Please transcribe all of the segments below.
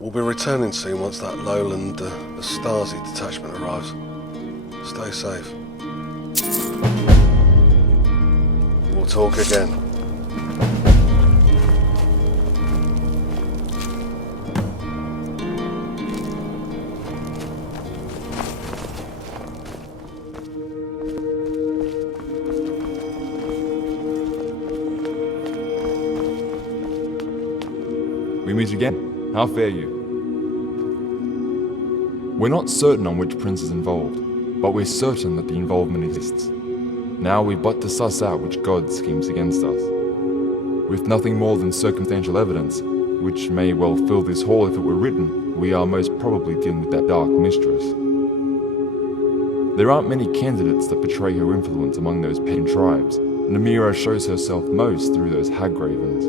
We'll be returning soon once that lowland Stasi detachment arrives. Stay safe. We'll talk again. We meet again. How fare you? We're not certain on which prince is involved, but we're certain that the involvement exists. Now we've but to suss out which god schemes against us. With nothing more than circumstantial evidence, which may well fill this hall if it were written, we are most probably dealing with that dark mistress. There aren't many candidates that betray her influence among those pagan tribes. Namira shows herself most through those hag-ravens.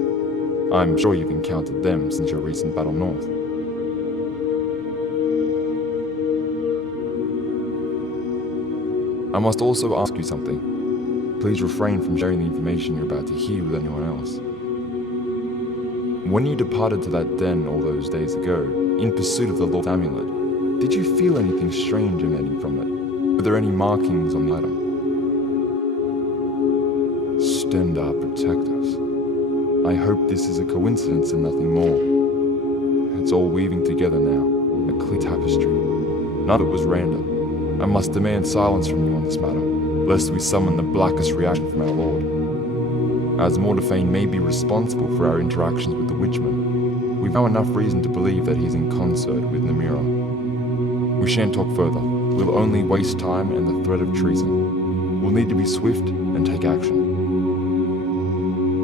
I'm sure you've encountered them since your recent battle north. I must also ask you something. Please refrain from sharing the information you're about to hear with anyone else. When you departed to that den all those days ago, in pursuit of the Lord's amulet, did you feel anything strange emanating from it? Were there any markings on the item? Stendar protect us. I hope this is a coincidence and nothing more. It's all weaving together now, a clear tapestry. None of it was random. I must demand silence from you on this matter, lest we summon the blackest reaction from our Lord. As Mordephane may be responsible for our interactions with the Witchman, we've now enough reason to believe that he's in concert with Namira. We shan't talk further. We'll only waste time and the threat of treason. We'll need to be swift and take action.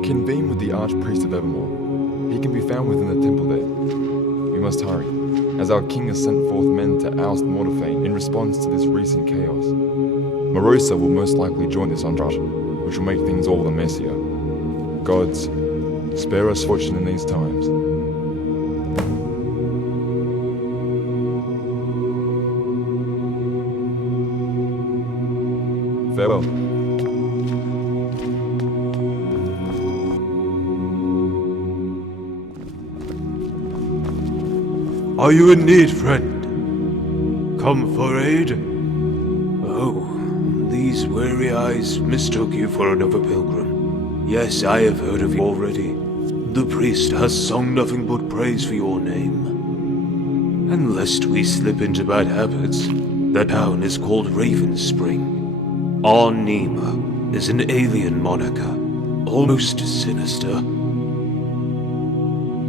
Convene with the Archpriest of Evermore. He can be found within the temple there. We must hurry, as our king has sent forth men to oust Mordephane in response to this recent chaos. Morosa will most likely join this entourage, which will make things all the messier. Gods, spare us fortune in these times. Farewell. Are you in need, friend? Come for aid? Oh, these weary eyes mistook you for another pilgrim. Yes, I have heard of you already. The priest has sung nothing but praise for your name. And lest we slip into bad habits, the town is called Raven Spring. Arnima is an alien moniker, almost sinister.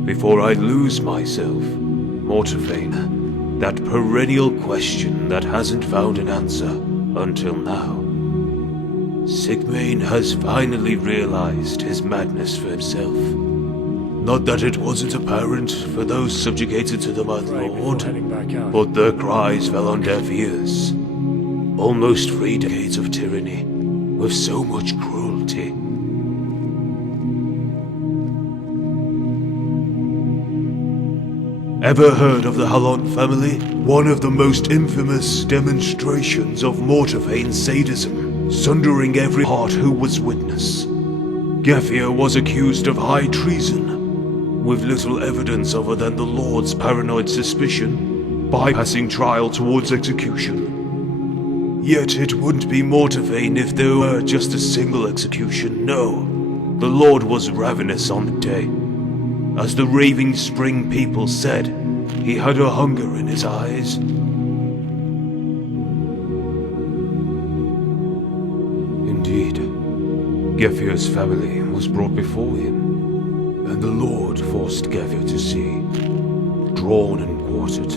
Before I lose myself, Mordephane, that perennial question that hasn't found an answer until now. Sigmane has finally realized his madness for himself. Not that it wasn't apparent for those subjugated to the Mad Lord, but their cries fell on deaf ears. Almost 3 decades of tyranny, with so much cruelty. Ever heard of the Halon family? One of the most infamous demonstrations of Mordephane sadism, sundering every heart who was witness. Gefir was accused of high treason, with little evidence other than the Lord's paranoid suspicion, bypassing trial towards execution. Yet it wouldn't be Mordephane if there were just a single execution, no. The Lord was ravenous on the day. As the Raving Spring people said, he had a hunger in his eyes. Indeed, Gefir's family was brought before him, and the Lord forced Gefir to see, drawn and quartered,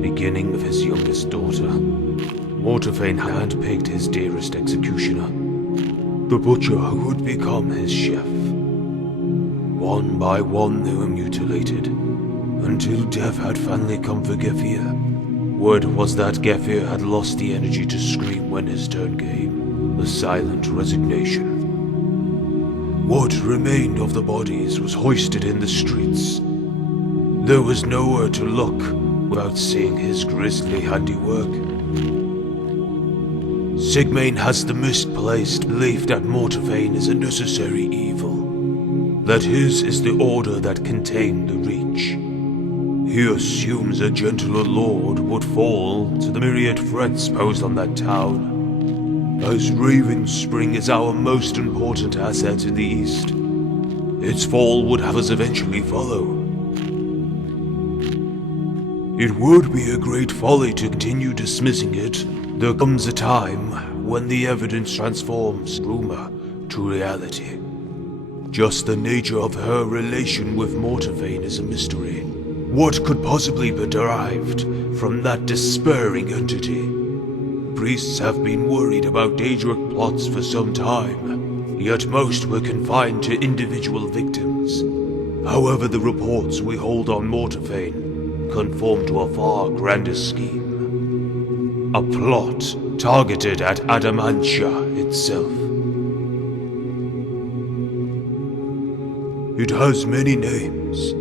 beginning with his youngest daughter. Mordephane handpicked his dearest executioner, the butcher who would become his chef. One by one they were mutilated, until death had finally come for Gefir. Word was that Gefir had lost the energy to scream when his turn came, a silent resignation. What remained of the bodies was hoisted in the streets. There was nowhere to look without seeing his grisly handiwork. Sigmane has the misplaced belief that Mordephane is a necessary evil. That his is the order that contained the Reach. He assumes a gentler lord would fall to the myriad threats posed on that town. As Raven Spring is our most important asset in the east, its fall would have us eventually follow. It would be a great folly to continue dismissing it. There comes a time when the evidence transforms rumor to reality. Just the nature of her relation with Mortavane is a mystery. What could possibly be derived from that despairing entity? Priests have been worried about daedric plots for some time, yet most were confined to individual victims. However, the reports we hold on Mortavane conform to a far grander scheme. A plot targeted at Adamantia itself. It has many names,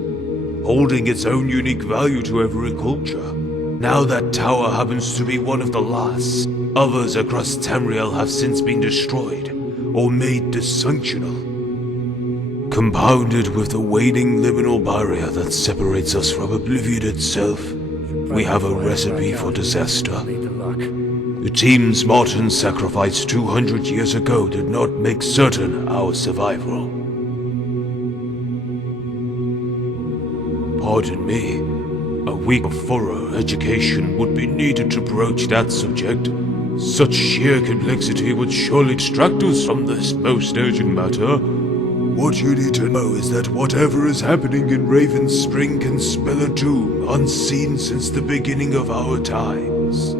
holding its own unique value to every culture. Now that tower happens to be one of the last. Others across Tamriel have since been destroyed or made dysfunctional. Compounded with the waning liminal barrier that separates us from oblivion itself, we have a recipe for disaster. The team's Martin sacrifice 200 years ago did not make certain our survival. Pardon me, a week of thorough education would be needed to broach that subject. Such sheer complexity would surely distract us from this most urgent matter. What you need to know is that whatever is happening in Raven Spring can spell a doom unseen since the beginning of our times.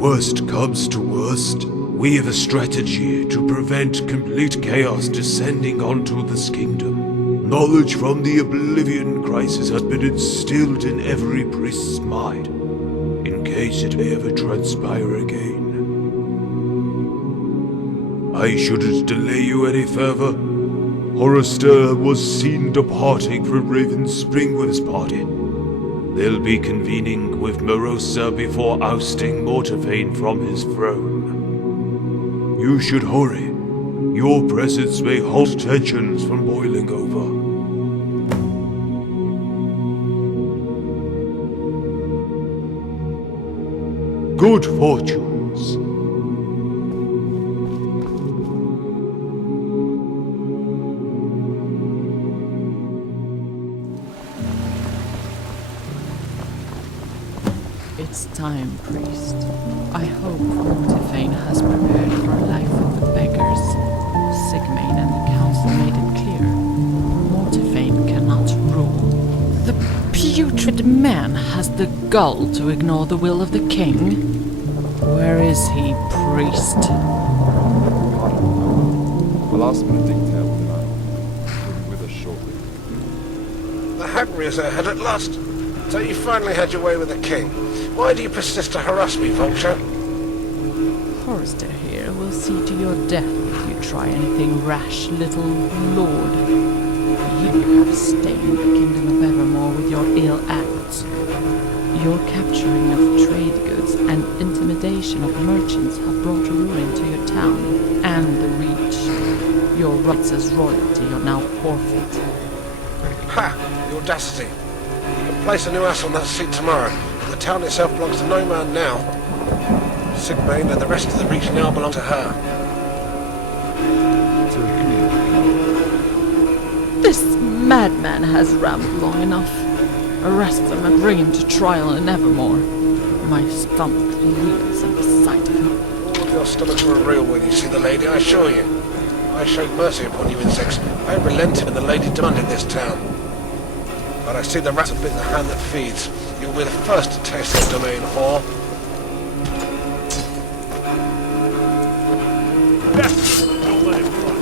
Worst comes to worst, we have a strategy to prevent complete chaos descending onto this kingdom. Knowledge from the Oblivion Crisis has been instilled in every priest's mind, in case it may ever transpire again. I shouldn't delay you any further. Horrorster was seen departing from Raven Spring with his party. They'll be convening with Morosa before ousting Mortavane from his throne. You should hurry. Your presence may halt tensions from boiling over. Good fortunes. It's time, priest. I hope Mortavane has prepared for a life of the beggars. Sigmain and the council made it clear. Mortavane cannot rule. The putrid man has the gall to ignore the will of the king. Where is he, priest? I don't know. The last minute detail tonight. He'll be with us shortly. The Hagrias are ahead at last. So you finally had your way with the king. Why do you persist to harass me, Vulture? Forrester here will see to your death if you try anything rash, little lord. You have stained the kingdom of Evermore with your ill acts. Your capturing of trade goods and intimidation of merchants have brought ruin to your town and the Reach. Your rights as royalty are now forfeit. Ha! The audacity. You can place a new ass on that seat tomorrow. The town itself belongs to no man now. Sigmain and the rest of the Reach now belong to her. This madman has rambled long enough. Arrest him and bring him to trial in Evermore. My stomach reels at the sight of him. All of your stomachs will reel when you see the lady, I assure you. I showed mercy upon you insects. I relented when the lady demanded this town. But I see the rats have bit the hand that feeds. You'll be the first to taste their domain, whore. Don't let him run.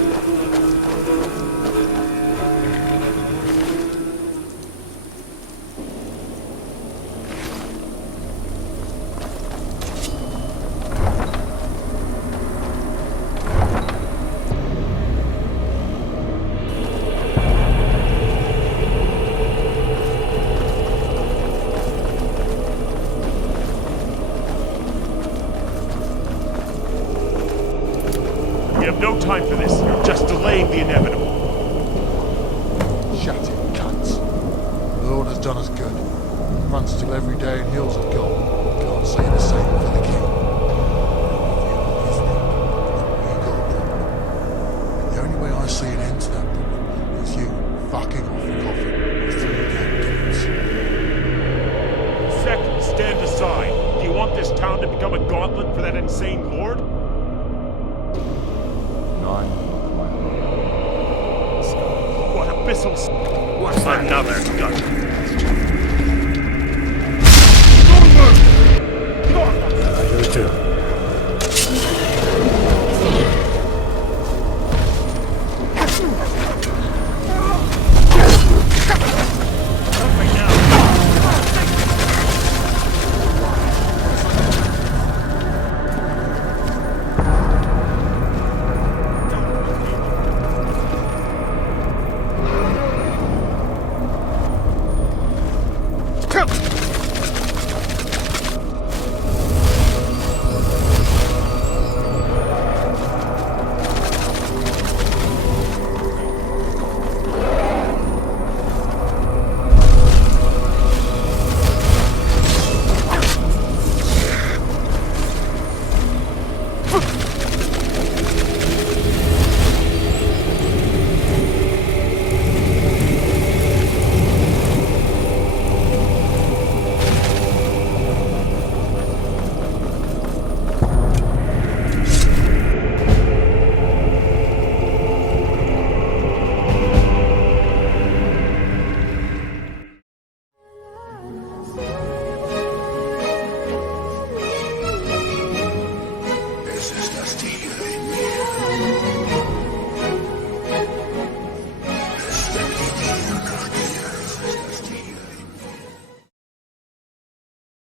We have no time for this. You're just delaying the inevitable. Shut it, cunts. The Lord has done us good. Runs till every day in hills of gold. Can't say the same for the king. The only way I see an end to that problem is you fucking off the coffin with 3 candles. Second, stand aside. Do you want this town to become a gauntlet for that insane lord? 9 of my heart. What abyssal... What's another gun?